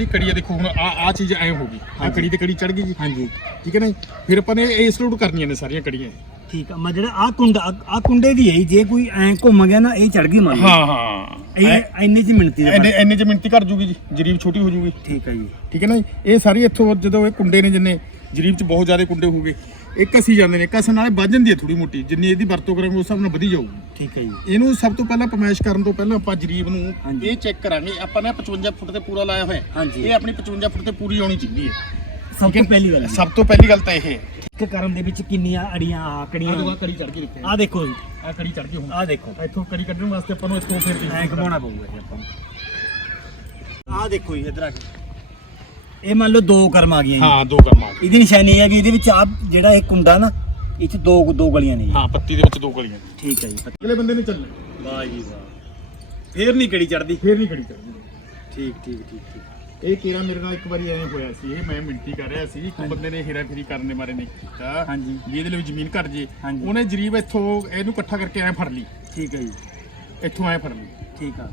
ਇਹ ਕੜੀ ਆ ਦੇਖੋ ਹੁਣ ਆ ਆ ਚੀਜ਼ ਐ ਹੋ ਗਈ। ਆ। ਕੜੀ ਤੇ ਕੜੀ ਚੜ ਗਈ ਜੀ। ਹਾਂਜੀ। ਠੀਕ ਹੈ ਨਾ ਜੀ? ਫਿਰ ਆਪਾਂ ਨੇ ਇਸ ਲੋਡ ਕਰਨੀਆਂ ਨੇ ਸਾਰੀਆਂ ਕੜੀਆਂ ਠੀਕ ਆ ਮੈਂ ਜਿਹੜਾ ਆ ਕੁੰਡਾ ਆ ਕੁੰਡੇ ਦੀ ਹੈ ਜੀ, ਜੇ ਕੋਈ ਐ ਘੁੰਮ ਗਿਆ ਨਾ ਇਹ ਚੜ ਗਈ ਮੰਨ ਲਓ। ਹਾਂ ਹਾਂ। ਇਹ ਇੰਨੀ ਚ ਮਿੰਤੀ ਦਾ ਐਨੇ। ਐਨੇ ਚ ਮਿੰਟੀ ਘਟ ਜੂਗੀ ਜੀ ਜਰੀਬ ਛੋਟੀ ਹੋ ਜੂਗੀ। ਠੀਕ ਹੈ ਜੀ। ਠੀਕ ਹੈ ਨਾ ਜੀ? ਇਹ ਸਾਰੀ ਇੱਥੋਂ ਜਦੋਂ ਇਹ ਕੁੰਡੇ ਨੇ ਜਿੰਨੇ ਜਰੀਬ ਚ ਬਹੁਤ ਜ਼ਿਆਦਾ ਕੁੰਡੇ ਹੋਗੇ ਇਹ ਕਸੀ ਜਾਂਦੇ ਨੇ ਕਸਣ ਨਾਲੇ ਵੱਜ ਜਾਂਦੀ ਹੈ ਥੋੜੀ ਮੋਟੀ ਜਿੰਨੀ ਇਹਦੀ ਵਰਤੋਂ ਕਰਾਂਗੇ ਉਸ ਹਿਸਾਬ ਨਾਲ ਵਧੀ ਜਾਊਗੀ। ਠੀਕ ਹੈ ਜੀ। ਇਹਨੂੰ ਸਭ ਤੋਂ ਪਹਿਲਾਂ ਪਮੈਸ਼ ਕਰਨ ਤੋਂ ਪਹਿਲਾਂ ਆਪਾਂ ਜਰੀਬ ਨੂੰ ਹਾਂਜੀ। ਇਹ ਚੈੱਕ ਕਰਾਂਗੇ ਆਪਾਂ ਨੇ 55 ਫੁੱਟ ਤੇ ਪੂਰਾ ਲਾਇਆ ਹੋਇਆ। ਹੈ। ਹਾਂਜੀ। ਇਹ ਆਪਣੀ 55 ਫੁੱਟ ਤੇ ਪੂਰੀ ਆਉਣੀ ਚਾਹੀਦੀ ਹੈ। ਸਭ ਤੋਂ ਪਹਿਲੀ ਗੱਲ ਸਭ ਤੋਂ ਪਹਿਲੀ ਗੱਲ ਤਾਂ ਇਹ ਹੈ। ਇੱਕ ਕਰਨ ਦੇ ਵਿੱਚ ਕਿੰਨੀਆਂ ਅੜੀਆਂ ਆਕੜੀਆਂ ਆਹ ਕੜੀ ਚੜ ਗਈ ਦੇਖੋ ਆ ਦੇਖੋ ਜੀ। ਆ ਕੜੀ ਚੜ ਗਈ ਹੁਣ। ਆ ਦੇਖੋ। ਇੱਥੋਂ ਕੜੀ ਕੱਢਣ ਵਾਸਤੇ ਆਪਾਂ ਨੂੰ ਇੱਥੋਂ ਫਿਰ ਐ ਘਮਾਉਣਾ ਪਊਗਾ ਜੀ ਆਪਾਂ ਨੂੰ। ਆ ਦੇਖੋ ਜੀ ਇਧਰ ਆ ਕੇ। ਇਹ ਮੰਨ ਲਓ ਦੋ ਕਰਮ ਆ ਗਈਆਂ ਜੀ। ਹਾਂ ਦੋ ਕਰਮਾ ਇਹਦੀ ਨਿਸ਼ਾਨੀ ਹੈ ਕਿ ਇਹਦੇ ਵਿੱਚ ਆ ਜਿਹੜਾ ਇਹ ਕੁੰਡਾ ਨਾ ਇਹ ਚ ਦੋ ਦੋ ਗਲੀਆਂ ਨੇ ਜੀ। ਹਾਂ ਪੱਤੀ ਦੇ ਵਿੱਚ ਦੋ ਗਲੀਆਂ ਠੀਕ ਹੈ ਜੀ। ਅਗਲੇ ਬੰਦੇ ਨੇ ਚੱਲਣਾ। ਵਾਹ ਜੀ ਵਾਹ। ਫੇਰ ਨਹੀਂ ਕੜੀ ਚੜਦੀ ਫੇਰ ਨਹੀਂ ਕੜੀ ਚੜਦੀ ਠੀਕ ਠੀਕ ਠੀਕ ਠੀਕ। ਇਹ ਕੇਰਾ ਮੇਰੇ ਨਾਲ ਇੱਕ ਵਾਰੀ ਐਂ ਹੋਇਆ ਸੀ ਇਹ ਮੈਂ ਮਿੰਟੀ ਕਰ ਰਿਹਾ ਸੀ ਇੱਕ ਬੰਦੇ ਨੇ ਹੇਰਾ ਫੇਰੀ ਕਰਨ ਦੇ ਬਾਰੇ ਨਹੀਂ ਕੀਤਾ। ਹਾਂਜੀ। ਵੀ ਇਹਦੇ ਲਈ ਜ਼ਮੀਨ ਘਟ ਜੇ। ਹਾਂਜੀ। ਉਹਨੇ ਜਰੀਬ ਇੱਥੋਂ ਇਹਨੂੰ ਇਕੱਠਾ ਕਰਕੇ ਐਂ ਫੜ ਲਈ। ਠੀਕ ਹੈ ਜੀ। ਇੱਥੋਂ ਐਂ ਫੜ ਲਈ। ਠੀਕ ਆ।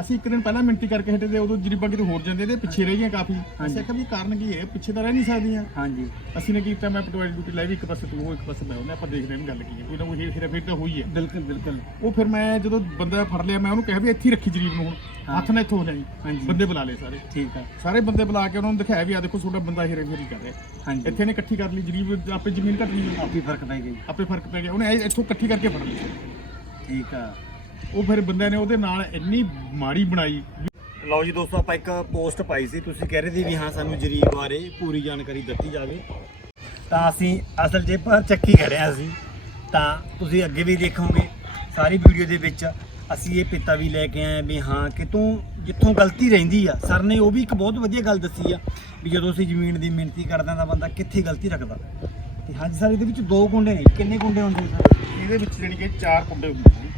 ਅਸੀਂ ਇੱਕ ਦਿਨ ਪਹਿਲਾਂ ਮਿੰਟੀ ਕਰਕੇ ਹਟੇ ਤੇ ਉਦੋਂ ਜਰੀਬਾਂ ਕਿਤੇ ਹੋਰ ਜਾਂਦੇ ਤੇ ਪਿੱਛੇ ਰਹਿ ਗਈਆਂ ਕਾਫੀ। ਅਸੀਂ ਆਖਿਆ ਵੀ ਕਾਰਨ ਕੀ ਹੈ? ਪਿੱਛੇ ਤਾਂ ਰਹਿ ਨਹੀਂ ਸਕਦੀਆਂ। ਹਾਂਜੀ। ਅਸੀਂ ਨੇ ਕੀਤਾ ਮੈਂ ਪਟਵਾਰੀ ਡਿਊਟੀ ਲੈ ਵੀ ਇੱਕ ਪਾਸੇ ਤੂੰ ਇੱਕ ਪਾਸੇ ਮੈਂ ਉਹਨੇ ਆਪਾਂ ਦੇਖਦੇ ਹਾਂ ਗੱਲ ਕੀ ਹੈ। ਕੋਈ ਨਾ ਕੋਈ ਹੇਰਾ ਫੇਰੀ ਤਾਂ ਹੋਈ ਹੈ। ਬਿਲਕੁਲ ਬਿਲਕੁਲ। ਉਹ ਫਿਰ ਮੈਂ ਜਦੋਂ ਬੰਦਾ ਫੜ ਲਿਆ ਮੈਂ ਉਹਨੂੰ ਕਿਹਾ ਵੀ ਇੱਥੇ ਹੀ ਰੱਖੀ ਜਰੀਬ ਨੂੰ ਹੁਣ। ਹਾਂ। ਹੱਥ ਨਾਲ ਇੱਥੋਂ ਹੋ ਜਾਈ। ਹਾਂਜੀ। ਬੰਦੇ ਬੁਲਾ ਲਏ ਸਾਰੇ। ਠੀਕ ਆ। ਸਾਰੇ ਬੰਦੇ ਬੁਲਾ ਕੇ ਉਹਨਾਂ ਨੂੰ ਦਿਖਾਇਆ ਵੀ ਆ ਦੇਖੋ ਤੁਹਾਡਾ ਬੰਦਾ ਹੇਰਾ ਫੇਰੀ ਕਰ ਰਿਹਾ। ਹਾਂਜੀ। ਇੱਥੇ ਨੇ ਇਕੱਠੀ ਕਰ ਲਈ ਜਰੀਬ ਆਪੇ ਜ਼ਮੀਨ ਘਟ ਲਈ। ਆਪੀ ਫ਼ਰਕ ਪੈ ਗਈ ਆਪੇ ਫ਼ਰਕ ਪੈ ਗਿਆ। ਉਹਨੇ ਇੱਥੋਂ ਇਕੱਠੀ ਕਰਕੇ ਫੜ ਲਈ ਠੀਕ ਆ। ਉਹ ਫਿਰ ਬੰਦਿਆਂ ਨੇ ਉਹਦੇ ਨਾਲ ਇੰਨੀ ਮਾੜੀ ਬਣਾਈ। ਲਓ ਜੀ ਦੋਸਤੋ ਆਪਾਂ ਇੱਕ ਪੋਸਟ ਪਾਈ ਸੀ। ਤੁਸੀਂ ਕਹਿ ਰਹੇ ਸੀ ਵੀ ਹਾਂ ਸਾਨੂੰ ਜਰੀਬ ਬਾਰੇ ਪੂਰੀ ਜਾਣਕਾਰੀ ਦਿੱਤੀ ਜਾਵੇ। ਤਾਂ ਅਸੀਂ ਅਸਲ 'ਚ ਪਰ ਚੱਕੀ ਖੜਿਆ ਸੀ ਤਾਂ ਤੁਸੀਂ ਅੱਗੇ ਵੀ ਦੇਖੋਗੇ ਸਾਰੀ ਵੀਡੀਓ ਦੇ ਵਿੱਚ। ਅਸੀਂ ਇਹ ਪਿੱਤਾ ਵੀ ਲੈ ਕੇ ਆਏ ਵੀ ਹਾਂ ਕਿ ਤੂੰ ਜਿੱਥੋਂ ਗਲਤੀ ਰਹਿੰਦੀ ਆ ਸਰ ਨੇ ਉਹ ਵੀ ਇੱਕ ਬਹੁਤ ਵਧੀਆ ਗੱਲ ਦੱਸੀ ਆ ਵੀ ਜਦੋਂ ਅਸੀਂ ਜ਼ਮੀਨ ਦੀ ਮਿਹਨਤੀ ਕਰਦਾ ਤਾਂ ਬੰਦਾ ਕਿੱਥੇ ਗਲਤੀ ਰੱਖਦਾ। ਤੇ ਹਾਂਜੀ ਸਰ ਇਹਦੇ ਵਿੱਚ ਦੋ ਕੁੰਡੇ ਨੇ। ਕਿੰਨੇ ਕੁੰਡੇ ਹੁੰਦੇ ਸਰ? ਇਹਦੇ ਵਿੱਚ ਜਾਣੀ ਕਿ ਚਾਰ ਕੁੰਡੇ ਹੁੰਦੇ ਨੇ।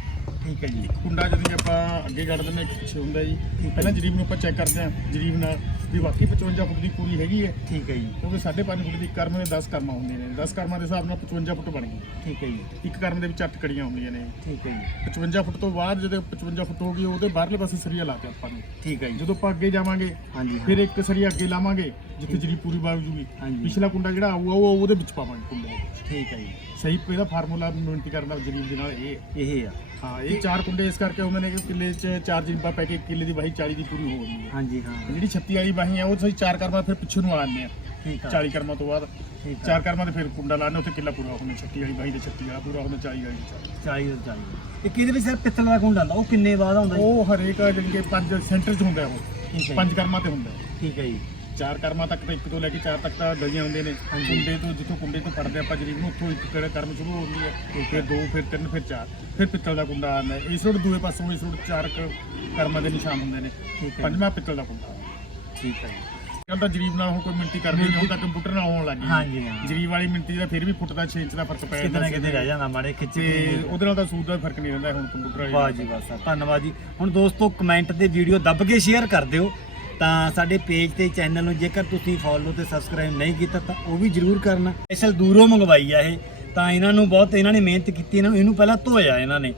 ਠੀਕ ਹੈ ਜੀ। ਇੱਕ ਕੁੰਡਾ ਜਦੋਂ ਆਪਾਂ ਅੱਗੇ ਕੱਢ ਦਿੰਦੇ ਹਾਂ, ਇੱਕ ਪਿੱਛੇ ਹੁੰਦਾ ਜੀ। ਪਹਿਲਾਂ ਜਰੀਬ ਨੂੰ ਆਪਾਂ ਚੈੱਕ ਕਰਦੇ ਹਾਂ ਜਰੀਬ ਨਾਲ ਵੀ ਵਾਕਈ 55 ਫੁੱਟ ਦੀ ਪੂਰੀ ਹੈਗੀ ਹੈ। ਠੀਕ ਹੈ ਜੀ। ਕਿਉਂਕਿ 5.5 ਫੁੱਟ ਦੀ ਕਰਮ ਦੇ 10 ਕਰਮਾਂ ਹੁੰਦੀਆਂ ਨੇ। 10 ਕਰਮਾਂ ਦੇ ਹਿਸਾਬ ਨਾਲ 55 ਫੁੱਟ ਬਣ ਗਈ। ਠੀਕ ਹੈ ਜੀ। ਇੱਕ ਕਰਮ ਦੇ ਵਿੱਚ 8 ਕੜੀਆਂ ਹੁੰਦੀਆਂ ਨੇ। ਠੀਕ ਹੈ ਜੀ। 55 ਫੁੱਟ ਤੋਂ ਬਾਅਦ ਜਦੋਂ 55 ਫੁੱਟ ਹੋ ਗਈ ਉਹਦੇ ਬਾਹਰਲੇ ਪਾਸੇ ਸਰੀਆ ਲਾਤੇ ਆਪਾਂ ਨੇ। ਠੀਕ ਹੈ ਜੀ। ਜਦੋਂ ਆਪਾਂ ਅੱਗੇ ਜਾਵਾਂਗੇ ਹਾਂਜੀ ਫਿਰ ਇੱਕ ਸਰੀਆ ਅੱਗੇ ਲਾਵਾਂਗੇ ਜਿੱਥੇ ਜਰੀਬ ਪੂਰੀ ਬਾਗ ਜੂਗੀ। ਪਿਛਲਾ ਕੁੰਡਾ ਜਿਹੜਾ ਆਊਗਾ ਉਹ ਉਹਦੇ ਵਿੱਚ ਪਾਵਾਂਗੇ ਕੁੰਡੇ। ਠੀਕ ਹੈ ਜੀ। ਸਹੀ ਇਹਦਾ ਫਾਰਮੂਲਾ ਮਿਹਨਤੀ ਕਰਨ ਦਾ ਜਰੀਬ ਦੇ ਨਾਲ ਇਹ। ਇਹ ਆ। ਹਾਂ ਇਹ ਚਾਰ ਕੁੰਡੇ ਇਸ ਕਰਕੇ ਹੁੰਦੇ ਨੇ ਕਿ ਕਿੱਲੇ 'ਚ ਚਾਰ ਜਰੀਬਾਂ ਪੈ ਕੇ ਕਿੱਲੇ ਦੀ ਵਾਹੀ 40 ਦੀ ਪੂਰੀ ਹੋ ਜਾਂਦੀ ਹੈ। ਹਾਂਜੀ ਹਾਂ। ਜਿਹੜੀ 36 ਵਾਲੀ ਵਾਹੀ ਹੈ ਉਹ ਸਹੀ ਚਾਰ ਕਰਮਾਂ ਫਿਰ ਪਿੱਛੇ ਨੂੰ ਆ ਜਾਂਦੇ ਆ। ਠੀਕ ਆ। 40 ਕਰਮਾਂ ਤੋਂ ਬਾਅਦ। ਚਾਰ ਕਰਮਾਂ ਦੇ ਫਿਰ ਕੁੰਡਾ ਲਾਣੇ ਉੱਥੇ ਕਿੱਲਾ ਪੂਰਾ ਹੁੰਦਾ। 36 ਵਾਲੀ ਵਾਹੀ ਤੇ 36 ਵਾਲਾ ਪੂਰਾ ਹੁੰਦਾ 40 ਵਾਲੀ 40 40 ਤੋਂ 40 ਇੱਕ ਇਹਦੇ ਵਿੱਚ ਸਰ ਪਿੱਤਲ ਦਾ ਕੁੰਡਾ ਹੁੰਦਾ? ਉਹ ਕਿੰਨੇ ਬਾਅਦ ਆਉਂਦਾ ਜੀ? ਉਹ ਹਰੇਕ ਕਿ ਪੰਜ ਸੈਂਟਰ 'ਚ ਹੁੰਦਾ ਉਹ। ਪੰਜ ਕਰਮਾਂ ਤੇ ਹੁੰਦਾ। ਠੀਕ ਹੈ ਜੀ। ਚਾਰ ਕਰਮਾਂ ਤੱਕ ਤਾਂ ਇੱਕ ਤੋਂ ਲੈ ਕੇ ਚਾਰ ਤੱਕ ਤਾਂ ਗਲੀਆਂ ਹੁੰਦੇ ਨੇ। ਕੁੰਡੇ ਤੋਂ ਜਿੱਥੋਂ ਕੁੰਡੇ ਤੋਂ ਫੜਦੇ ਆਪਾਂ ਜਰੀਬ ਨੂੰ ਉੱਥੋਂ ਇੱਕ ਕਿਹੜਾ ਕਰਮ ਸ਼ੁਰੂ ਹੁੰਦੀ ਹੈ ਫਿਰ ਦੋ ਫਿਰ ਤਿੰਨ ਫਿਰ ਚਾਰ। ਫਿਰ ਪਿੱਤਲ ਦਾ ਕੁੰਡਾ ਆਉਂਦਾ ਹੈ। ਇਸ ਰੋਡ ਦੂਏ ਪਾਸੋਂ ਇਸ ਰੋਡ ਚਾਰ ਕੁ ਕਰਮਾਂ ਦੇ ਨਿਸ਼ਾਨ ਹੁੰਦੇ ਨੇ। ਠੀਕ ਹੈ ਪੰਜਵਾਂ ਪਿੱਤਲ ਦਾ ਕੁੰਡਾ। ਠੀਕ ਹੈ ਜੀ। ਕਹਿੰਦਾ ਜਰੀਬ ਨਾਲ ਹੁਣ ਕੋਈ ਮਿੰਟੀ ਕਰਨੀ ਨਹੀਂ ਹੁਣ ਤਾਂ ਕੰਪਿਊਟਰ ਨਾਲ ਹੋਣ ਲੱਗ ਗਈ। ਹਾਂਜੀ ਹਾਂ। ਜਰੀਬ ਵਾਲੀ ਮਿੰਟੀ ਦਾ ਫਿਰ ਵੀ ਫੁੱਟ ਦਾ 6 ਇੰਚ ਦਾ ਫ਼ਰਕ ਪੈ ਕਿਤੇ ਨਾ ਕਿਤੇ ਰਹਿ ਜਾਂਦਾ ਮਾੜੇ ਖਿੱਚ ਤੇ ਉਹਦੇ ਨਾਲ ਤਾਂ ਸੂਦ ਦਾ ਫ਼ਰਕ ਨਹੀਂ ਰਹਿੰਦਾ ਹੁਣ ਕੰਪਿਊਟਰ ਵਾਲੀ। ਵਾਹ ਜੀ ਵਾਹ ਸਰ ਧੰਨਵਾਦ ਜੀ। ਹੁਣ ਦੋਸਤੋ ਕਮੈਂਟ ਤੇ ਵੀਡੀਓ ਦੱਬ ਕੇ ਸ਼ੇਅਰ ਕਰ ਦਿਓ। ਤਾਂ ਸਾਡੇ ਪੇਜ ਤੇ ਚੈਨਲ ਨੂੰ ਜੇਕਰ ਤੁਸੀਂ ਫੋਲੋ ਤੇ ਸਬਸਕ੍ਰਾਈਬ ਨਹੀਂ ਕੀਤਾ ਤਾਂ ਉਹ ਵੀ ਜਰੂਰ ਕਰਨਾ। ਸਪੈਸ਼ਲ ਦੂਰੋਂ ਮੰਗਵਾਈ ਆ ਇਹ। ਤਾਂ ਇਹਨਾਂ ਨੂੰ ਬਹੁਤ ਇਹਨਾਂ ਨੇ ਮਿਹਨਤ ਕੀਤੀ, ਇਹਨਾਂ ਨੂੰ ਇਹਨੂੰ ਪਹਿਲਾਂ ਧੋਇਆ ਇਹਨਾਂ ਨੇ।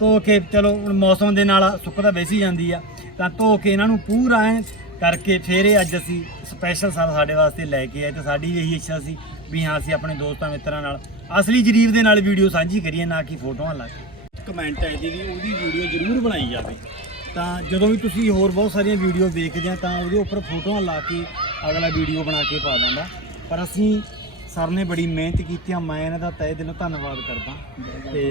ਧੋ ਕੇ ਚਲੋ ਹੁਣ ਮੌਸਮ ਦੇ ਨਾਲ ਸੁੱਕ ਤਾਂ ਵੈਸੀ ਜਾਂਦੀ ਆ। ਤਾਂ ਧੋ ਕੇ ਇਹਨਾਂ ਨੂੰ ਪੂਰਾ ਐਂ ਕਰਕੇ ਫਿਰ ਇਹ ਅੱਜ ਅਸੀਂ ਸਪੈਸ਼ਲ ਸਾਲ ਸਾਡੇ ਵਾਸਤੇ ਲੈ ਕੇ ਆਏ। ਤੇ ਸਾਡੀ ਵੀ ਇਹੀ ਇੱਛਾ ਸੀ ਵੀ ਹਾਂ, ਅਸੀਂ ਆਪਣੇ ਦੋਸਤਾਂ ਮਿੱਤਰਾਂ ਨਾਲ ਅਸਲੀ ਜਰੀਬ ਦੇ ਨਾਲ ਵੀਡੀਓ ਸਾਂਝੀ ਕਰੀਏ, ਨਾ ਕਿ ਫੋਟੋਆਂ ਲਾ ਕੇ। ਕਮੈਂਟ ਹੈ ਜਿਹਦੀ, ਉਹਦੀ ਵੀਡੀਓ ਜ਼ਰੂਰ ਬਣਾਈ ਜਾਵੇ। ਤਾਂ ਜਦੋਂ ਵੀ ਤੁਸੀਂ ਹੋਰ ਬਹੁਤ ਸਾਰੀਆਂ ਵੀਡੀਓ ਵੇਖਦੇ ਆ ਤਾਂ ਉਹਦੇ ਉੱਪਰ ਫੋਟੋਆਂ ਲਾ ਕੇ ਅਗਲਾ ਵੀਡੀਓ ਬਣਾ ਕੇ ਪਾ ਦਿੰਦਾ। ਪਰ ਅਸੀਂ ਸਰ ਨੇ ਬੜੀ ਮਿਹਨਤ ਕੀਤੀ ਆ, ਮੈਂ ਇਹਨਾਂ ਦਾ ਤਹਿ ਦਿਲੋਂ ਧੰਨਵਾਦ ਕਰਦਾ। ਤੇ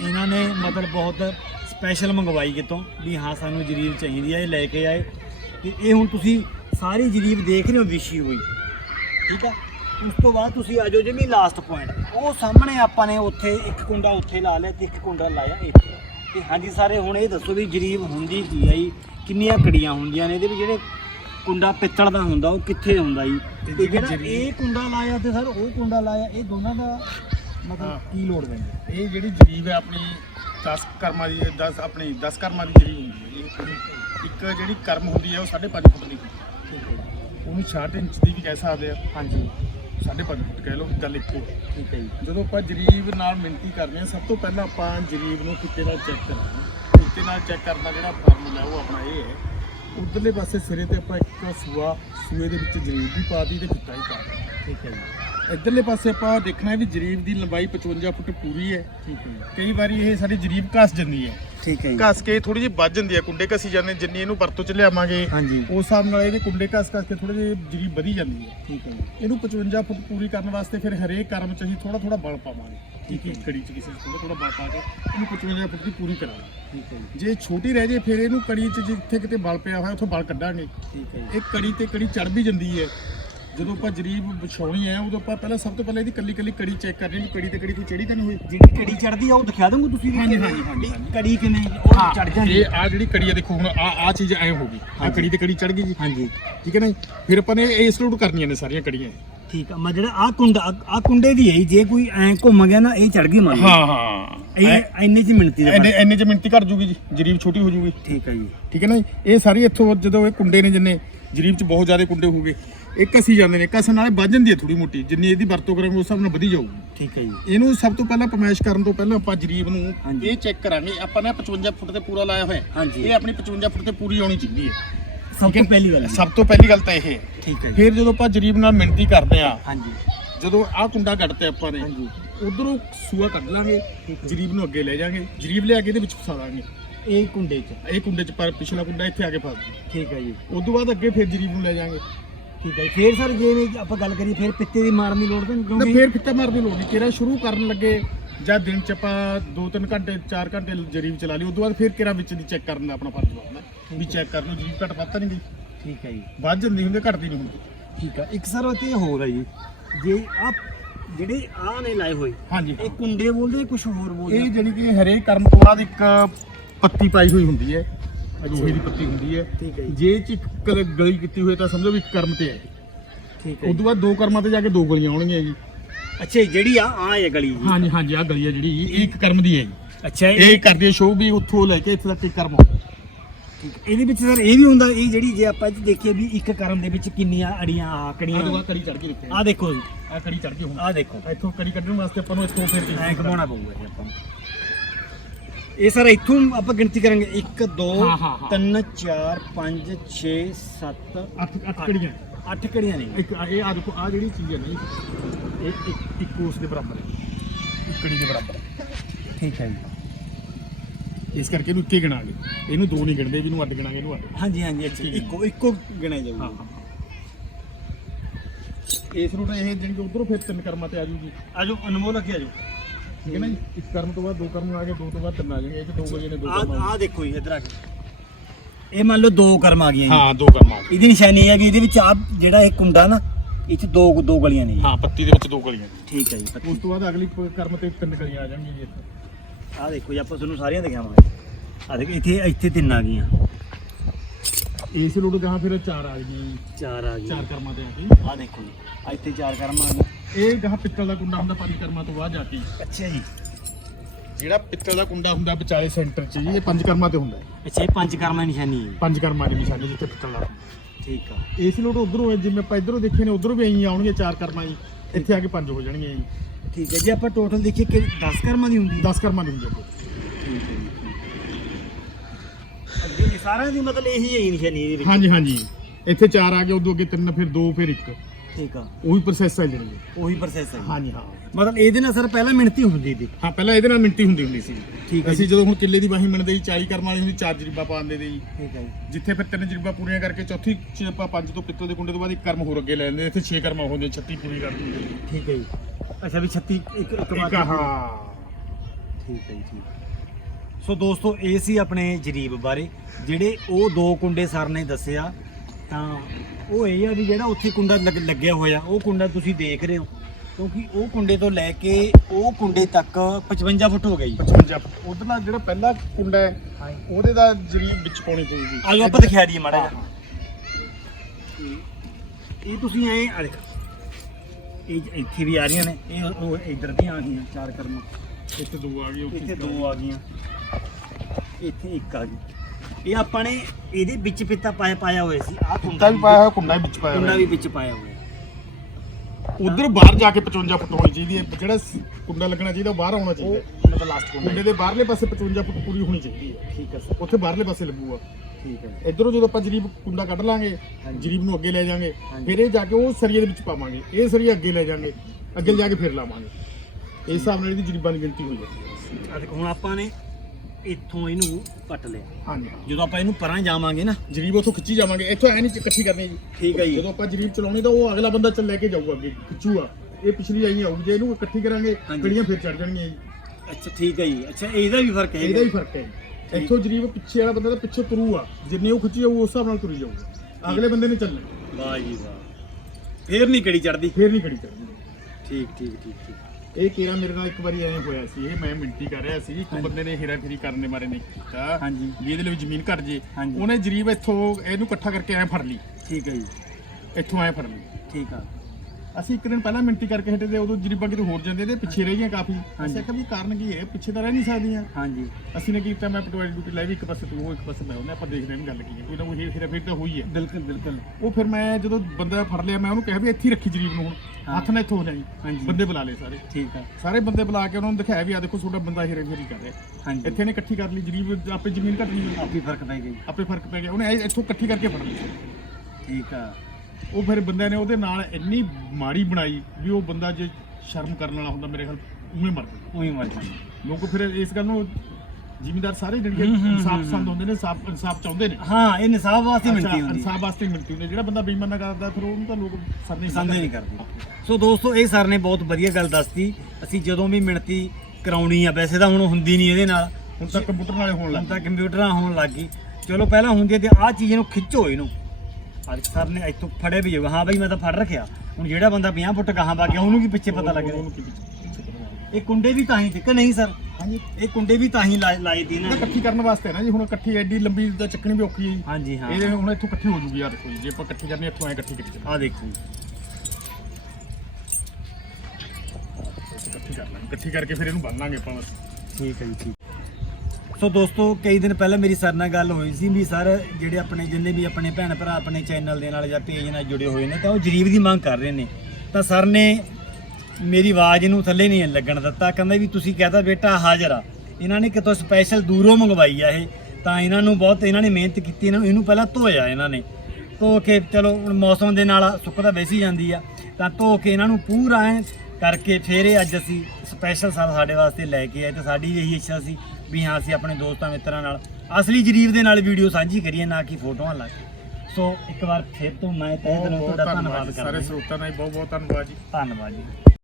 ਇਹਨਾਂ ਨੇ ਮਤਲਬ ਬਹੁਤ ਸਪੈਸ਼ਲ ਮੰਗਵਾਈ ਕਿਤੋਂ ਵੀ ਹਾਂ, ਸਾਨੂੰ ਜਰੀਬ ਚਾਹੀਦੀ ਆ, ਇਹ ਲੈ ਕੇ ਆਏ। ਤੇ ਇਹ ਹੁਣ ਤੁਸੀਂ ਸਾਰੀ ਜਰੀਬ ਦੇਖ ਰਹੇ ਹੋ, ਵਿਸ਼ੀ ਹੋਈ। ਠੀਕ ਆ? ਉਸ ਤੋਂ ਬਾਅਦ ਤੁਸੀਂ ਆ ਜਾਓ ਜਿਵੇਂ ਲਾਸਟ ਪੁਆਇੰਟ ਉਹ ਸਾਹਮਣੇ ਆਪਾਂ ਨੇ ਉੱਥੇ ਇੱਕ ਕੁੰਡਾ ਉੱਥੇ ਲਾ ਲਿਆ ਤੇ ਇੱਕ ਕੁੰਡਾ ਲਾਇਆ ਇੱਥੇ ਤੇ ਹਾਂਜੀ ਸਾਰੇ ਹੁਣ ਇਹ ਦੱਸੋ ਵੀ ਜਰੀਬ ਹੁੰਦੀ ਕੀ ਆ ਜੀ ਕਿੰਨੀਆਂ ਕੜੀਆਂ ਹੁੰਦੀਆਂ ਨੇ ਇਹਦੇ ਵਿੱਚ ਜਿਹੜੇ ਕੁੰਡਾ ਪਿੱਤਲ ਦਾ ਹੁੰਦਾ ਉਹ ਕਿੱਥੇ ਹੁੰਦਾ ਜੀ ਤੇ ਜਿਹੜੀ ਇਹ ਕੁੰਡਾ ਲਾਇਆ ਤੇ ਸਰ ਉਹ ਕੁੰਡਾ ਲਾਇਆ ਇਹ ਦੋਨਾਂ ਦਾ। ਮਤਲਬ ਕੀ ਲੋੜ ਪੈਂਦੀ ਇਹ ਜਿਹੜੀ ਜਰੀਬ ਹੈ ਆਪਣੀ 10 ਕਰਮਾਂ ਦੀ 10 ਆਪਣੀ 10 ਕਰਮਾਂ ਦੀ ਜਰੀਬ ਹੁੰਦੀ ਹੈ। ਇੱਕ ਜਿਹੜੀ ਕਰਮ ਹੁੰਦੀ ਹੈ ਉਹ 5.5 ਫੁੱਟ ਦੀ ਹੁੰਦੀ ਹੈ। ਉਹਨੂੰ 66 ਇੰਚ ਦੀ ਵੀ ਕਹਿ ਸਕਦੇ ਆ ਹਾਂਜੀ 5.5 ਫੁੱਟ ਕਹਿ ਲਓ ਗੱਲ ਇੱਕੋ ਠੀਕ ਹੈ ਜੀ। ਜਦੋਂ ਆਪਾਂ ਜਰੀਬ ਨਾਲ ਮਿਣਤੀ ਕਰਦੇ ਹਾਂ ਸਭ ਤੋਂ ਪਹਿਲਾਂ ਆਪਾਂ ਜਰੀਬ ਨੂੰ ਕਿਤੇ ਨਾਲ ਚੈੱਕ ਕਰਾਂਗੇ ਕਿਤੇ ਨਾਲ ਚੈੱਕ ਕਰਨ ਦਾ ਜਿਹੜਾ ਫਾਰਮੂਲਾ ਉਹ ਆਪਣਾ ਇਹ ਹੈ ਉਧਰਲੇ ਪਾਸੇ ਸਿਰੇ ਤੇ ਆਪਾਂ ਇੱਕ ਸੂਆ ਸੂਏ ਦੇ ਵਿੱਚ ਜਰੀਬ ਵੀ ਪਾਤੀ ਤੇ ਫਿੱਤਾ ਹੀ ਪਾ ਦਿੱਤਾ। ਠੀਕ ਹੈ ਜੀ। ਇਧਰਲੇ ਪਾਸੇ ਆਪਾਂ ਦੇਖਣਾ ਹੈ ਵੀ ਜਰੀਬ ਦੀ ਲੰਬਾਈ 55 ਫੁੱਟ ਪੂਰੀ ਹੈ। ਠੀਕ ਹੈ ਕਈ ਵਾਰੀ ਇਹ ਸਾਡੀ ਜਰੀਬ ਘਸ ਜਾਂਦੀ ਹੈ। ਠੀਕ ਹੈ ਘਸ ਕੇ ਥੋੜੀ ਜਿਹੀ ਵੱਜ ਜਾਂਦੀ ਹੈ ਕੁੰਡੇ ਘਸੀ ਜਾਂਦੇ ਜਿੰਨੀ ਇਹਨੂੰ ਵਰਤੋਂ ਚ ਲਿਆਵਾਂਗੇ ਉਸ ਹਿਸਾਬ ਨਾਲ ਇਹਦੇ ਕੁੰਡੇ ਘਸ ਘਸ ਕੇ ਥੋੜੇ ਜਿਹੀ ਜਰੀਬ ਵਧੀ ਜਾਂਦੀ ਹੈ। ਠੀਕ ਹੈ ਇਹਨੂੰ 55 ਫੁੱਟ ਪੂਰੀ ਕਰਨ ਵਾਸਤੇ ਫਿਰ ਹਰੇਕ ਕਰਮ ਚ ਅਸੀਂ ਥੋੜਾ ਥੋੜਾ ਬਲ ਪਾਵਾਂਗੇ। ਠੀਕ ਹੈ ਕੜੀ ਚ ਕਿਸੇ ਥੋੜਾ ਥੋੜਾ ਬਲ ਪਾ ਕੇ ਇਹਨੂੰ 55 ਫੁੱਟ ਦੀ ਪੂਰੀ ਕਰਾਂਗੇ। ਠੀਕ ਹੈ ਜੀ। ਛੋਟੀ ਰਹਿ ਜੇ ਫਿਰ ਇਹਨੂੰ ਕੜੀ ਚ ਜਿੱਥੇ ਕਿਤੇ ਬਲ ਪਿਆ ਹੋਇਆ ਉੱਥੋਂ ਬਲ ਕੱਢਾਂਗੇ। ਠੀਕ ਹੈ ਇਹ ਕੜੀ ਤੇ ਕੜੀ ਚੜ ਵੀ ਜਾਂਦੀ ਹੈ। ਜਦੋਂ ਆਪਾਂ ਜਰੀਬ ਵਿਛਾਉਣੀ ਹੈ ਉਦੋਂ ਆਪਾਂ ਪਹਿਲਾਂ ਸਭ ਤੋਂ ਪਹਿਲਾਂ ਇਹਦੀ ਕੱਲੀ ਕੱਲੀ ਕੜੀ ਚੈੱਕ ਕਰਨੀ ਵੀ ਕੜੀ ਤੇ ਕੜੀ ਕੋਈ ਚੜੀ ਤਾਂ ਨਹੀਂ ਹੋਈ ਜਿਹੜੀ ਕੜੀ ਚੜਦੀ ਆ ਉਹ ਦਿਖਾ ਦੋਗੇ ਤੁਸੀਂ ਵੀ ਹਾਂਜੀ? ਹਾਂਜੀ, ਹਾਂਜੀ। ਕੜੀ ਕਿਵੇਂ ਉਹ ਚੜ ਜਾਂਦੀ ਇਹ ਆ ਜਿਹੜੀ ਕੜੀ ਆ ਦੇਖੋ ਹੁਣ ਆ ਆ ਚੀਜ਼ ਐ ਹੋ ਗਈ ਆ। ਕੜੀ ਤੇ ਕੜੀ ਚੜ ਗਈ ਜੀ ਹਾਂਜੀ ਠੀਕ ਹੈ ਨਾ? ਫਿਰ ਆਪਾਂ ਨੇ ਇਹ ਸਲੂਟ ਕਰਨੀਆਂ ਨੇ ਸਾਰੀਆਂ ਕੜੀਆਂ ਠੀਕ ਆ ਮੈਂ ਜਿਹੜਾ ਆ ਕੁੰਡਾ ਆ ਕੁੰਡੇ ਦੀ ਹੈ ਜੀ, ਕੋਈ ਐ ਘੁੰਮ ਗਿਆ ਨਾ ਇਹ ਚੜ ਗਈ ਮੰਨ ਲਓ ਹਾਂ ਹਾਂ ਇਹ ਇੰਨੇ ਚ ਮਿੰਤੀ ਦਾ ਫ਼ਰਕ। ਐਨੇ ਚ ਮਿੰਟੀ ਘਟ ਜੂਗੀ ਜੀ ਜਰੀਬ ਛੋਟੀ ਹੋ ਜੂਗੀ ਠੀਕ ਹੈ ਜੀ ਠੀਕ ਹੈ ਨਾ? ਇਹ ਸਾਰੀ ਇੱਥੋਂ ਜਦੋਂ ਇਹ ਕੁੰਡੇ ਨੇ ਜਿੰਨੇ ਜਰੀਬ ਚ ਬਹੁਤ ਜ਼ਿਆਦਾ ਕੁੰਡੇ ਹੋਗੇ ਇਹ ਕਸੀ ਜਾਂਦੇ ਨੇ ਕਸਣ ਨਾਲੇ ਵੱਜ ਜਾਂਦੀ ਹੈ ਥੋੜੀ ਮੋਟੀ ਜਿੰਨੀ ਇਹਦੀ ਵਰਤੋਂ ਕਰਾਂਗੇ ਉਸ ਹਿਸਾਬ ਨਾਲ ਵਧੀ ਜਾਊਗੀ। ਠੀਕ ਹੈ ਜੀ। ਇਹਨੂੰ ਸਭ ਤੋਂ ਪਹਿਲਾਂ ਪਮੈਸ਼ ਕਰਨ ਤੋਂ ਪਹਿਲਾਂ ਆਪਾਂ ਜਰੀਬ ਨੂੰ। ਇਹ ਚੈੱਕ ਕਰਾਂਗੇ ਆਪਾਂ ਨੇ 55 ਫੁੱਟ ਤੇ ਪੂਰਾ ਲਾਇਆ ਹੋਇਆ। ਇਹ ਆਪਣੀ 55 ਫੁੱਟ ਤੇ ਪੂਰੀ ਆਉਣੀ ਚਾਹੀਦੀ ਹੈ। ਸਭ ਤੋਂ ਪਹਿਲੀ ਗੱਲ ਸਭ ਤੋਂ ਪਹਿਲੀ ਗੱਲ ਤਾਂ ਇਹ। ਹੈ ਠੀਕ ਹੈ ਫਿਰ ਜਦੋਂ ਆਪਾਂ ਜਰੀਬ ਨਾਲ ਮਿਣਤੀ ਕਰਦੇ ਆ ਹਾਂਜੀ। ਜਦੋਂ ਆਹ ਕੁੰਡਾ ਕੱਢਤੇ ਆਪਾਂ ਨੇ ਹਾਂਜੀ। ਉਧਰੋਂ ਸੂਆ ਕੱਢ ਲਾਂਗੇ ਜਰੀਬ ਨੂੰ ਅੱਗੇ ਲੈ ਜਾਾਂਗੇ ਜਰੀਬ ਲਿਆ ਕੇ ਇਹਦੇ ਵਿੱਚ ਫਸਾ ਦਾਂਗੇ। ਇਹ ਕੁੰਡੇ ਚ? ਇਹ ਕੁੰਡੇ 'ਚ ਪਰ ਪਿਛਲਾ ਕੁੰਡਾ ਇੱਥੇ ਆ ਕੇ ਫਸ ਗਿਆ। ਠੀਕ ਹੈ ਜੀ। ਉਸ ਤੋਂ ਬਾਅਦ ਅੱਗੇ ਫਿਰ ਜਰੀਬ ਨੂੰ ਲੈ ਜਾਾਂਗੇ। ਠੀਕ ਹੈ ਜੀ। ਫਿਰ ਸਰ ਜੇ ਆਪਾਂ ਗੱਲ ਕਰੀਏ ਫਿਰ ਪਿੱਤੇ ਦੀ ਮਾਰਨ ਦੀ ਲੋੜ ਤਾਂ ਨਹੀਂ ਤਾਂ ਕਿਉਂਕਿ ਫਿਰ ਫਿੱਟਾ ਮਾਰਨ ਦੀ ਲੋੜ ਨਹੀਂ। ਕਿਹੜਾ ਸ਼ੁਰੂ ਕਰਨ ਲੱਗੇ ਜਾਂ ਦਿਨ 'ਚ ਆਪਾਂ 2-3 ਘੰਟੇ 4 ਘੰਟੇ ਜਰੀਬ ਚਲਾ ਲਈ ਉਸ ਤੋਂ ਬਾਅਦ ਫਿਰ ਕਿਹੜਾ ਵਿੱਚ ਦੀ ਚੈੱਕ ਕਰਨ ਦਾ ਆਪਣਾ ਫਰਜ਼ ਬਣਦਾ। ਵੀ ਚੈੱਕ ਕਰ ਲਓ ਜਰੀਬ ਘਟ ਪਤਾ ਨਹੀਂ ਗਈ। ਠੀਕ ਹੈ ਜੀ। ਵੱਧ ਜਾਂਦੀ ਹੁੰਦੀ ਘਟਦੀ ਨਹੀਂ ਹੁੰਦੀ। ਠੀਕ ਆ ਇੱਕ ਸਰ ਤੇ ਹੋਰ ਹੈ ਜੀ। ਜੇ ਆ ਜਿਹੜੇ ਆ ਨੇ ਲਾਏ ਹੋਏ ਹਾਂਜੀ। ਇਹ ਕੁੰਡੇ ਬੋਲਦੇ ਕੁਝ ਹੋਰ ਬੋਲਦੇ ਇਹ ਜਿਹੜੀ ਕਿ ਹਰੇਕ ਕਰਮ ਤੋਂ ਬਾਅਦ ਇੱਕ ਪੱਤੀ ਪਾਈ ਹੋਈ ਹੁੰਦੀ ਹੈ। ਲੋਹੇ ਦੀ ਪੱਤੀ ਹੁੰਦੀ ਹੈ। ਠੀਕ ਹੈ ਜੀ। ਜੇ ਇਹ ਚ ਇੱਕ ਕ- ਗਲੀ ਕੀਤੀ ਹੋਈ ਤਾਂ ਸਮਝੋ ਵੀ ਇੱਕ ਕਰਮ ਤੇ ਹੈ। ਠੀਕ ਹੈ ਤੋਂ ਬਾਅਦ ਦੋ ਕਰਮਾਂ ਤੇ ਜਾ ਕੇ ਦੋ ਗਲੀਆਂ ਆਉਣਗੀਆਂ ਜੀ। ਅੱਛਾ ਜਿਹੜੀ ਆ ਆ ਹੈ ਗਲੀ ਜੀ। ਹਾਂਜੀ ਹਾਂਜੀ ਆ ਗਲੀ ਹੈ ਜਿਹੜੀ ਇਹ ਇੱਕ ਕਰਮ ਦੀ ਹੈ ਜੀ। ਅੱਛਾ ਇਹ ਕਰਦੀ ਹੈ ਸ਼ੋਅ ਵੀ ਉੱਥੋਂ ਲੈ ਕੇ ਇੱਥੇ ਤੱਕ ਇੱਕ ਕਰਮ ਠੀਕ ਇਹਦੇ ਵਿੱਚ ਸਰ ਇਹ ਵੀ ਹੁੰਦਾ ਇਹ ਜਿਹੜੀ ਜੇ ਆਪਾਂ ਇਹ ਦੇਖੀਏ ਵੀ ਇੱਕ ਕਰਮ ਦੇ ਵਿੱਚ ਕਿੰਨੀਆਂ ਅੜੀਆਂ ਆ ਆਕੜੀਆਂ ਤੋਂ ਬਾਅਦ ਕੜੀ ਚੜ ਗਈ ਇੱਥੇ ਆ ਦੇਖੋ ਜੀ। ਆ ਕੜੀ ਚੜ ਗਈ ਹੁਣ। ਆ ਦੇਖੋ। ਇੱਥੋਂ ਕੜੀ ਕੱਢਣ ਵਾਸਤੇ ਆਪਾਂ ਨੂੰ ਇੱਥੋਂ ਫਿਰ ਕੇ ਐਂ ਘਮਾਉਣਾ ਪਊਗਾ ਜੀ ਆਪਾਂ ਨੂੰ। ਇਹ ਸਰ ਇੱਥੋਂ ਆਪਾਂ ਗਿਣਤੀ ਕਰਾਂਗੇ। 1 2 ਹਾਂ, ਹਾਂ, ਹਾਂ। 3 4 5 6 7 ਅੱਠ ਅੱਠ ਕੜੀਆਂ 8 ਕੜੀਆਂ ਨੇ? ਇੱਕ ਆ- ਇਹ ਆ ਦੇਖੋ ਆ ਜਿਹੜੀ ਚੀਜ਼ ਹੈ ਨਾ ਜੀ, ਇਹ ਇੱਕ ਇੱਕ ਉਸ ਦੇ ਬਰਾਬਰ ਹੈ। ਇੱਕ ਕੜੀ ਦੇ ਬਰਾਬਰ ਹੈ। ਠੀਕ ਹੈ ਜੀ। ਇਸ ਕਰਕੇ ਇਹਨੂੰ ਇੱਕੇ ਗਿਣਾਂਗੇ। ਇਹਨੂੰ ਦੋ ਨਹੀਂ ਗਿਣਦੇ ਵੀ ਇਹਨੂੰ ਅੱਡ ਗਿਣਾਂਗੇ ਇਹਨੂੰ ਅੱਡ ਹਾਂਜੀ ਹਾਂਜੀ ਅੱਛਾ। ਠੀਕ ਹੈ। ਇੱਕੋ ਇੱਕੋ ਗਿਣਿਆ ਹਾਂ ਜਾਊਗਾ ਹਾਂ। ਇਸ ਰੂਟ ਇਹ ਜਿਹੜੀ ਉਧਰੋਂ ਫਿਰ ਤਿੰਨ ਕਰਮਾਂ ਤੇ ਆ ਜੂਗੀ ਆਜੋ ਅਨਮੋਲ ਅੱਗੇ ਆਜੋ ਠੀਕ ਹੈ ਨਾ ਜੀ? ਇੱਕ ਕਰਮ ਤੋਂ ਬਾਅਦ ਦੋ ਕਰਮ ਆ ਗਏ ਦੋ ਤੋਂ ਬਾਅਦ ਤਿੰਨ ਆ ਜਾਣਗੇ ਇਹ ਚ ਦੋ ਗਲੀਆਂ ਨੇ ਦੋ ਆ ਕਰਮ ਆ ਆ ਦੇਖੋ ਜੀ ਇਧਰ ਆ ਕੇ। ਇਹ ਮੰਨ ਲਓ ਦੋ ਕਰਮ ਆ ਗਈਆਂ ਗਏ। ਜੀ। ਹਾਂ ਦੋ ਕਰਮ ਆ ਗਏ। ਇਹਦੀ ਨਿਸ਼ਾਨੀ ਹੈ ਕਿ ਇਹਦੇ ਵਿੱਚ ਆ ਜਿਹੜਾ ਇਹ ਕੁੰਡਾ ਨਾ ਇਹ ਚ ਦੋ ਦੋ ਗਲੀਆਂ ਨੇ ਜੀ। ਹਾਂ ਪੱਤੀ ਦੇ ਵਿੱਚ ਦੋ ਗਲੀਆਂ ਨੇ। ਠੀਕ ਹੈ ਜੀ ਉਸ ਤੋਂ ਬਾਅਦ ਅਗਲੀ ਪ- ਕਰਮ ਤੇ ਤਿੰਨ ਗਲੀਆਂ ਆ ਜਾਣਗੀਆਂ ਜੀ ਇੱਥੇ। ਆ ਦੇਖੋ ਜੀ ਆਪਾਂ ਤੁਹਾਨੂੰ ਸਾਰੀਆਂ ਦਿਖਾਵਾਂਗੇ। ਆ ਦੇਖੋ ਇੱਥੇ ਇੱਥੇ ਤਿੰਨ ਆ ਗਈਆਂ। ਇਸ ਰੂਟ ਗਾਂ ਫਿਰ ਚਾਰ ਆ ਗਈਆਂ ਜੀ। ਚਾਰ ਆ ਚਾਰ ਗਈਆਂ ਕਰਮਾਂ ਤੇ ਆ ਗਈ। ਆ ਦੇਖੋ ਜੀ ਆ ਇੱਥੇ ਚਾਰ ਕਰਮ ਆ ਗਏ ਇਹ ਗਾਂ ਪਿੱਤਲ ਦਾ ਕੁੰਡਾ ਹੁੰਦਾ ਪੰਜ ਕਰਮਾਂ ਤੋਂ ਬਾਅਦ ਜਾ ਕੇ। ਅੱਛਾ ਜੀ। ਜਿਹੜਾ ਪਿੱਤਲ ਦਾ ਕੁੰਡਾ ਹੁੰਦਾ ਵਿਚਾਲੇ ਸੈਂਟਰ 'ਚ ਜੀ ਇਹ ਪੰਜ ਕਰਮਾਂ ਤੇ ਹੁੰਦਾ ਹੈ। ਅੱਛਾ ਇਹ ਪੰਜ ਕਰਮਾਂ ਦੀ ਨਿਸ਼ਾਨੀ ਹੈ ਪੰਜ ਕਰਮਾਂ ਦੀ ਨਿਸ਼ਾਨੀ ਜਿੱਥੇ ਪਿੱਤਲ ਦਾ। ਠੀਕ ਆ। ਇਸ ਲੋਟ ਉਧਰੋਂ ਜਿਵੇਂ ਆਪਾਂ ਇਧਰੋਂ ਦੇਖੇ ਨੇ ਉਧਰੋਂ ਵੀ ਐਂ ਆਉਣਗੇ ਚਾਰ ਕਰਮਾਂ ਜੀ। ਇੱਥੇ ਆ ਕੇ ਪੰਜ ਹੋ ਜਾਣਗੇ ਜੀ। ਠੀਕ ਹੈ ਜੇ ਆਪਾਂ ਟੋਟਲ ਦੇਖੀਏ ਕਿ 10 ਕਰਮਾਂ ਦੀ ਹੁੰਦੀ 10 ਕਰਮਾਂ ਦੀ ਹੁੰਦੀ ਹੈ। ਠੀਕ ਹੈ ਜੀ। ਸਾਰਿਆਂ ਦੀ ਮਤਲਬ ਇਹੀ ਹੈ ਨਿਸ਼ਾਨੀ ਇਹਦੇ ਵਿੱਚ। ਹਾਂਜੀ ਹਾਂਜੀ। ਇੱਥੇ ਚਾਰ ਆ ਗਏ ਉਦੋਂ ਅੱਗੇ ਤਿੰਨ ਫਿਰ ਦੋ ਫਿਰ ਇੱਕ। ਠੀਕ ਆ। ਉਹੀ ਪ੍ਰੋਸੈਸ ਹੈ ਜਿਹੜੀ। ਉਹੀ ਪ੍ਰੋਸੈਸ ਹੈ ਹਾਂਜੀ ਹਾਂ। ਮਤਲਬ ਇਹਦੇ ਨਾਲ ਸਰ ਪਹਿਲਾਂ ਮਿਣਤੀ ਹੁੰਦੀ ਸੀ। ਹਾਂ ਪਹਿਲਾਂ ਇਹਦੇ ਨਾਲ ਮਿੰਟੀ ਹੁੰਦੀ ਹੁੰਦੀ ਸੀ। ਠੀਕ ਹੈ ਅਸੀਂ ਜਦੋਂ ਹੁਣ ਕਿੱਲੇ ਦੀ ਵਾਹੀ ਮਿਣਦੇ ਜੀ 40 ਕਰਮਾਂ ਵਾਲੀ ਹੁੰਦੀ ਚਾਰ ਜਰੀਬਾ ਪਾਉਂਦੇ ਦੇ ਜੀ। ਠੀਕ ਹੈ ਜੀ। ਜਿੱਥੇ ਫਿਰ ਤਿੰਨ ਜਰੀਬਾ ਪੂਰੀਆਂ ਕਰਕੇ ਚੌਥੀ ਚ ਆਪਾਂ ਪੰਜ ਤੋਂ ਪਿੱਤਲ ਦੇ ਕੁੰਡੇ ਤੋਂ ਬਾਅਦ ਇੱਕ ਕਰਮ ਹੋਰ ਅੱਗੇ ਲੈ ਲੈਂਦੇ ਇੱਥੇ 6 ਕਰਮਾਂ ਹੁੰਦੇ 36 ਪੂਰੀ ਕਰ ਦਿੰਦੇ ਠੀਕ ਹੈ ਜੀ। ਅੱਛਾ ਵੀ 36 ਇੱਕ ਇੱਕ ਇੱਕ ਵਾਰ ਹਾਂ। ਠੀਕ ਹੈ ਜੀ ਠੀਕ ਸੋ ਦੋਸਤੋ ਇਹ ਸੀ ਆਪਣੇ ਜਰੀਬ ਬਾਰੇ ਜਿਹੜੇ ਉਹ ਦੋ ਕੁੰਡੇ ਸਰ ਨੇ ਦੱਸਿਆ। ਤਾਂ ਉਹ ਇਹ ਆ ਵੀ ਜਿਹੜਾ ਉੱਥੇ ਕੁੰਡਾ ਲੱਗ- ਲੱਗਿਆ ਹੋਇਆ ਉਹ ਕੁੰਡਾ ਤੁਸੀਂ ਦੇਖ ਰਹੇ ਹੋ। ਕਿਉਂਕਿ ਉਹ ਕੁੰਡੇ ਤੋਂ ਲੈ ਕੇ ਉਹ ਕੁੰਡੇ ਤੱਕ 55 ਫੁੱਟ ਹੋ ਜੀ। 55 ਉਧਰਲਾ ਜਿਹੜਾ ਪਹਿਲਾ ਕੁੰਡਾ ਹੈ ਉਹਦੇ ਦਾ ਜਰੀਬ ਵਿੱਚ ਪਾਉਣੀ ਪਊਗੀ। ਆਜੋ ਆਪਾਂ ਦਿਖਾ ਦਈਏ ਮਾੜਾ ਜਿਹਾ। ਇਹ ਤੁਸੀਂ ਐ ਆ ਦੇਖ। ਇਹ ਜ- ਇੱਥੇ ਵੀ ਆ ਰਹੀਆਂ ਨੇ। ਇਹ ਉਹ- ਉਹ ਇੱਧਰ ਦੀਆਂ ਆ ਗਈਆਂ ਚਾਰ ਕਰਮਾਂ। ਇੱਥੇ ਦੋ ਆ ਉੱਥੇ ਇੱਥੇ ਦੋ ਆ ਗਈਆਂ। ਇੱਥੇ ਇੱਕ ਆ ਗਈ ਇਹ ਆਪਾਂ ਨੇ ਇਹਦੇ ਵਿੱਚ ਪਿੱਤਾ ਪਾਇਆ ਪਾਇਆ ਹੋਇਆ ਸੀ। ਆਹ ਕੁੰਡਾ ਵੀ ਪਾਇਆ ਹੋਇਆ ਕੁੰਡਾ ਵੀ ਵਿੱਚ ਪਾਇਆ ਕੁੰਡਾ ਹੋਇਆ। ਵੀ ਵਿੱਚ ਪਾਇਆ ਹੋਇਆ। ਉਧਰ ਬਾਹਰ ਜਾ ਕੇ 55 ਫੁੱਟ ਹੋਣੀ ਚਾਹੀਦੀ ਹੈ। ਜਿਹੜਾ ਸ- ਕੁੰਡਾ ਲੱਗਣਾ ਚਾਹੀਦਾ ਉਹ ਬਾਹਰ ਆਉਣਾ ਚਾਹੀਦਾ। ਉਹ ਦਾ ਲਾਸਟ ਕੁੰਡਾ ਕੁੰਡੇ ਦੇ ਬਾਹਰਲੇ ਪਾਸੇ 55 ਫੁੱਟ ਪੂਰੀ ਹੋਣੀ ਚਾਹੀਦੀ ਹੈ। ਠੀਕ ਹੈ ਸਰ। ਉੱਥੇ ਬਾਹਰਲੇ ਪਾਸੇ ਲੱਗੂਗਾ। ਠੀਕ ਹੈ। ਇਧਰੋਂ ਜਦੋਂ ਆਪਾਂ ਜਰੀਬ ਕੁੰਡਾ ਕੱਢ ਲਾਂਗੇ ਹਾਂਜੀ। ਜਰੀਬ ਨੂੰ ਅੱਗੇ ਲੈ ਜਾਾਂਗੇ ਹਾਂਜੀ। ਫਿਰ ਇਹ ਜਾ ਕੇ ਉਹ ਸਰੀਏ ਦੇ ਵਿੱਚ ਪਾਵਾਂਗੇ। ਇਹ ਸਰੀਆ ਅੱਗੇ ਲੈ ਜਾਾਂਗੇ ਅੱਗੇ ਜਾ ਕੇ ਫਿਰ ਲਾਵਾਂਗੇ। ਇਸ ਹਿਸਾਬ ਨਾਲ ਇਹਦੀ ਜਰੀਬਾਂ ਦੀ ਗਿਣਤੀ ਹੋਈ ਹੈ। ਆ ਦੇਖੋ ਹੁਣ ਆਪਾਂ ਨੇ ਇੱਥੋਂ ਇਹਨੂੰ ਕੱਟ ਲਿਆ। ਹਾਂਜੀ। ਜਦੋਂ ਆਪਾਂ ਇਹਨੂੰ ਪਰਾਂ ਜਾਵਾਂਗੇ ਨਾ ਜਰੀਬ ਉੱਥੋਂ ਖਿੱਚੀ ਜਾਵਾਂਗੇ ਇੱਥੋਂ ਐ ਨਹੀਂ ਇਕੱਠੀ ਕਰਨੀ ਜੀ। ਠੀਕ ਹੈ ਜੀ। ਜਦੋਂ ਆਪਾਂ ਜਰੀਬ ਚਲਾਉਣੀ ਤਾਂ ਉਹ ਅਗਲਾ ਬੰਦਾ ਚੱਲ ਲੈ ਕੇ ਜਾਊਗਾ ਅੱਗੇ ਖਿੱਚੂਗਾ। ਇਹ ਪਿਛਲੀ ਆਈ ਆਊ ਜੇ ਇਹਨੂੰ ਇਕੱਠੀ ਕਰਾਂਗੇ ਹਾਂਜੀ। ਕੜੀਆਂ ਫਿਰ ਚੜ ਜਾਣਗੀਆਂ ਜੀ। ਅੱਛਾ ਠੀਕ ਹੈ ਜੀ। ਅੱਛਾ ਇਹਦਾ ਵੀ ਫ਼ਰਕ ਹੈ। ਇਹਦਾ ਹੀ ਫ਼ਰਕ ਹੈ ਜੀ। ਇੱਥੋਂ ਜਰੀਬ ਪਿੱਛੇ ਵਾਲਾ ਬੰਦਾ ਤਾਂ ਪਿੱਛੇ ਤੁਰੂਗਾ ਜਿੰਨੇ ਉਹ ਖਿੱਚੀ ਜਾਊ ਉਸ ਹਿਸਾਬ ਨਾਲ ਤੁਰੀ ਜਾਊਗਾ। ਅਗਲੇ ਬੰਦੇ ਨੇ ਚੱਲਣਾ। ਵਾਹ ਜੀ ਵਾਹ। ਫੇਰ ਨਹੀਂ ਕਿਹੜੀ ਚੜਦੀ ਫੇਰ ਨਹੀਂ ਕੜੀ ਚੜਨੀ ਠੀਕ ਠੀਕ ਠੀਕ ਠੀਕ। ਇਹ ਕੇਰਾ ਮੇਰੇ ਨਾਲ ਇੱਕ ਵਾਰੀ ਐਂ ਹੋਇਆ ਸੀ ਇਹ ਮੈਂ ਮਿੰਟੀ ਕਰ ਰਿਹਾ ਸੀ ਇੱਕ। ਬੰਦੇ ਨੇ ਹੇਰਾ ਫੇਰੀ ਕਰਨ ਦੇ ਬਾਰੇ ਨਹੀਂ ਕੀਤਾ। ਹਾਂਜੀ। ਵੀ ਇਹਦੇ ਲਈ ਜ਼ਮੀਨ ਘਟ ਜੇ। ਉਹਨੇ ਜਰੀਬ ਇੱਥੋਂ ਇਹਨੂੰ ਇਕੱਠਾ ਕਰਕੇ ਐਂ ਫੜ ਲਈ। ਠੀਕ ਹੈ ਜੀ। ਇੱਥੋਂ ਐਂ ਫੜ ਲਈ। ਠੀਕ ਆ। ਅਸੀਂ ਇੱਕ ਦਿਨ ਪਹਿਲਾਂ ਮਿੰਟੀ ਕਰਕੇ ਹਟੇ ਤੇ ਉਦੋਂ ਜਰੀਬਾਂ ਕਿਤੇ ਹੋਰ ਜਾਂਦੇ ਤੇ ਪਿੱਛੇ ਰਹਿ ਗਈਆਂ ਕਾਫੀ। ਅਸੀਂ ਕਿਹਾ ਵੀ ਕਾਰਨ ਕੀ ਹੈ? ਪਿੱਛੇ ਤਾਂ ਰਹਿ ਨਹੀਂ ਸਕਦੀਆਂ। ਹਾਂਜੀ। ਅਸੀਂ ਨੇ ਕੀਤਾ ਮੈਂ ਪਟਵਾਰੀ ਡਿਊਟੀ ਲੈ ਵੀ ਇੱਕ ਪਾਸੇ ਤੂੰ ਉਹ ਇੱਕ ਪਾਸੇ ਮੈਂ ਉਹਨੇ ਆਪਾਂ ਦੇਖਦੇ ਹਾਂ ਗੱਲ ਕੀ ਹੈ। ਕੋਈ ਨਾ ਕੋਈ ਹੇਰਾ ਫੇਰੀ ਤਾਂ ਹੋਈ ਹੈ। ਬਿਲਕੁਲ ਬਿਲਕੁਲ। ਉਹ ਫਿਰ ਮੈਂ ਜਦੋਂ ਬੰਦਾ ਫੜ ਲਿਆ ਮੈਂ ਉਹਨੂੰ ਕਿਹਾ ਵੀ ਇੱਥੇ ਹੀ ਰੱਖੀ ਜਰੀਬ ਨੂੰ ਹੁਣ। ਹੱਥ ਨਾਲ ਇੱਥੋਂ ਹੋ ਜਾਈ। ਬੰਦੇ ਬੁਲਾ ਲਏ ਸਾਰੇ। ਠੀਕ ਆ। ਸਾਰੇ ਬੰਦੇ ਬੁਲਾ ਕੇ ਉਹਨਾਂ ਨੂੰ ਦਿਖਾਇਆ ਵੀ ਆ ਦੇਖੋ ਤੁਹਾਡਾ ਬੰਦਾ ਹੇਰਾ ਫੇਰੀ ਕਰ ਰਿਹਾ। ਹਾਂਜੀ। ਇੱਥੇ ਨੇ ਇਕੱਠੀ ਕਰ ਲਈ ਜਰੀਬ ਆਪੇ ਜ਼ਮੀਨ ਘਟ ਨਹੀਂ ਆਪੀ ਫ਼ਰਕ ਪੈ ਗਈ ਆਪੇ ਫ਼ਰਕ ਪੈ ਗਿਆ। ਉਹਨੇ ਇੱਥੋਂ ਇਕੱਠੀ ਕਰਕੇ ਫੜ ਲਈ। ਠੀਕ ਆ। ਉਹ ਫਿਰ ਬੰਦਿਆਂ ਨੇ ਉਹਦੇ ਨਾਲ ਇੰਨੀ ਮਾੜੀ ਬਣਾਈ ਵੀ ਉਹ ਬੰਦਾ ਜੇ ਸ਼ਰਮ ਕਰਨ ਵਾਲਾ ਹੁੰਦਾ ਮੇਰੇ ਖਿਆਲ ਉਵੇਂ ਮਰ ਜਾਂਦਾ। ਉਹੀ ਮਰ ਜਾਂਦੀ। ਲੋਕ ਫਿਰ ਇਸ ਗੱਲ ਨੂੰ ਜ਼ਿਮੀਦਾਰ ਸਾਰੇ ਜਿਹੜੇ ਹੂੰ, ਹੂੰ, ਇਨਸਾਫ ਹੂੰ, ਪਸੰਦ ਹੁੰਦੇ ਨੇ ਇਨਸਾਫ ਇਨਸਾਫ ਚਾਹੁੰਦੇ ਨੇ। ਹਾਂ ਇਹ ਨਿਸਾਬ ਵਾਸਤੇ ਮਿਲਦੀ ਹੁੰਦੀ। ਇਨਸਾਫ ਵਾਸਤੇ ਮਿਲਦੀ ਹੁੰਦੀ ਜਿਹੜਾ ਬੰਦਾ ਬੇਈਮਾਨਾ ਕਰਦਾ ਫਿਰ ਉਹਨੂੰ ਤਾਂ ਲੋਕ ਸਰਨੇ ਪਸੰਦ ਹੀ ਨਹੀਂ ਕਰਦੇ। ਸੋ ਦੋਸਤੋ ਇਹ ਸਰ ਨੇ ਬਹੁਤ ਵਧੀਆ ਗੱਲ ਦੱਸਤੀ। ਅਸੀਂ ਜਦੋਂ ਵੀ ਮਿਣਤੀ ਕਰਾਉਣੀ ਆ ਵੈਸੇ ਤਾਂ ਹੁਣ ਹੁੰਦੀ ਨਹੀਂ ਇਹਦੇ ਨਾਲ। ਹੁਣ ਤਾਂ ਕੰਪਿਊਟਰ ਨਾਲੇ ਹੋਣ ਹੁਣ ਲੱਗ ਤਾਂ ਕੰਪਿਊਟਰਾਂ ਹੋਣ ਲੱਗ ਗਈ। ਚਲੋ ਪਹਿਲਾਂ ਹੁੰਦੀ ਤੇ ਆਹ ਚੀਜ਼ ਨੂੰ ਖਿੱਚੋ ਇਹਨੂੰ। ਅੱਜ ਸਰ ਨੇ ਇੱਥੋਂ ਫੜੇ ਵੀ ਜਾਊਗਾ ਹਾਂ ਬਈ ਮੈਂ ਤਾਂ ਫੜ ਰੱਖਿਆ। ਹੁਣ ਜਿਹੜਾ ਬੰਦਾ 50 ਫੁੱਟ ਗਾਹਾਂ ਪਾ ਗਿਆ ਉਹਨੂੰ ਕੀ ਪਿੱਛੇ ਪਤਾ ਲੱਗ ਰਿਹਾ ਉਹਨੂੰ ਕੀ ਪਿੱਛੇ- ਪਿੱਛੇ ਪਤਾ ਲੱਗ ਇਹ ਕੁੰਡੇ ਵੀ ਤਾਂ ਹੀ ਤੇ ਕਿ ਨਹੀਂ ਸਰ ਹਾਂਜੀ। ਇਹ ਕੁੰਡੇ ਵੀ ਤਾਂ ਹੀ ਲਾਏ ਲਾਏ ਦੀ ਨਾ। ਇਹ ਇਕੱਠੀ ਕਰਨ ਵਾਸਤੇ ਨਾ ਜੀ ਹੁਣ ਇਕੱਠੀ ਐਡੀ ਲੰਬੀ ਤਾਂ ਚੱਕਣੀ ਵੀ ਔਖੀ ਹੈ ਜੀ। ਹਾਂਜੀ ਹਾਂ। ਇਹ ਹੁਣ ਇੱਥੋਂ ਇਕੱਠੀ ਹੋ ਜੂਗੀ ਯਾਰ ਕੋਈ ਜੇ। ਆਪਾਂ ਇਕੱਠੀ ਕਰਨੀ ਇੱਥੋਂ ਐ ਇਕੱਠੀ ਕੀਤੀ ਆ ਦੇਖੋ ਜੀ। ਇਕੱਠੀ ਕਰ ਲਾਂਗੇ। ਇਕੱਠੀ ਕਰਕੇ ਫਿਰ ਇਹਨੂੰ ਬੰਨ ਲਾਂਗੇ ਆਪਾਂ ਠੀਕ ਹੈ ਜੀ ਠੀਕ। ਸੋ ਦੋਸਤੋ, ਕਈ ਦਿਨ ਪਹਿਲਾਂ ਮੇਰੀ ਸਰ ਨਾਲ ਗੱਲ ਹੋਈ ਸੀ ਵੀ ਸਰ, ਜਿਹੜੇ ਆਪਣੇ ਜਿੰਨੇ ਵੀ ਆਪਣੇ ਭੈਣ ਭਰਾ ਆਪਣੇ ਚੈਨਲ ਦੇ ਨਾਲ ਜਾਂ ਪੇਜ ਨਾਲ ਜੁੜੇ ਹੋਏ ਨੇ, ਤਾਂ ਉਹ ਜਰੀਬ ਦੀ ਮੰਗ ਕਰ ਰਹੇ ਨੇ। ਤਾਂ ਸਰ ਨੇ ਮੇਰੀ ਆਵਾਜ਼ ਨੂੰ ਥੱਲੇ ਨਹੀਂ ਲੱਗਣ ਦਿੱਤਾ। ਕਹਿੰਦਾ ਵੀ ਤੁਸੀਂ ਕਹਤਾ ਬੇਟਾ ਹਾਜ਼ਰ ਆ। ਇਹਨਾਂ ਨੇ ਕਿਤੋਂ ਸਪੈਸ਼ਲ ਦੂਰੋਂ ਮੰਗਵਾਈ ਆ ਇਹ। ਤਾਂ ਇਹਨਾਂ ਨੂੰ ਬਹੁਤ, ਇਹਨਾਂ ਨੇ ਮਿਹਨਤ ਕੀਤੀ, ਇਹਨਾਂ ਨੂੰ ਇਹਨੂੰ ਪਹਿਲਾਂ ਧੋਇਆ ਇਹਨਾਂ ਨੇ। ਧੋ ਕੇ ਚਲੋ, ਹੁਣ ਮੌਸਮ ਦੇ ਨਾਲ ਸੁੱਕ ਤਾਂ ਵੈਸੀ ਜਾਂਦੀ ਆ। ਤਾਂ ਧੋ ਕੇ ਇਹਨਾਂ ਨੂੰ ਪੂਰਾ ਕਰਕੇ ਫਿਰ ਇਹ ਅੱਜ ਅਸੀਂ ਸਪੈਸ਼ਲ ਸਾਲ ਸਾਡੇ ਵਾਸਤੇ ਲੈ ਕੇ ਆਏ ਤੇ ਸਾਡੀ ਵੀ ਇਹੀ ਇੱਛਾ ਸੀ ਵੀ ਹਾਂ ਅਸੀਂ ਆਪਣੇ ਦੋਸਤਾਂ ਮਿੱਤਰਾਂ ਨਾਲ ਅਸਲੀ ਜਰੀਬ ਦੇ ਨਾਲ ਵੀਡੀਓ ਸਾਂਝੀ ਕਰੀਏ ਨਾ ਕਿ ਫੋਟੋਆਂ ਲਾ ਕੇ। ਸੋ ਇੱਕ ਵਾਰ ਫਿਰ ਤੋਂ ਮੈਂ ਤਹਿ ਦਿਲੋਂ ਬਹੁਤ ਤੁਹਾਡਾ ਧੰਨਵਾਦ ਜੀ, ਸਾਰੇ ਕਰਦਾ ਸਰੋਤਾਂ ਦਾ ਬਹੁਤ ਬਹੁਤ ਧੰਨਵਾਦ ਜੀ। ਧੰਨਵਾਦ ਜੀ।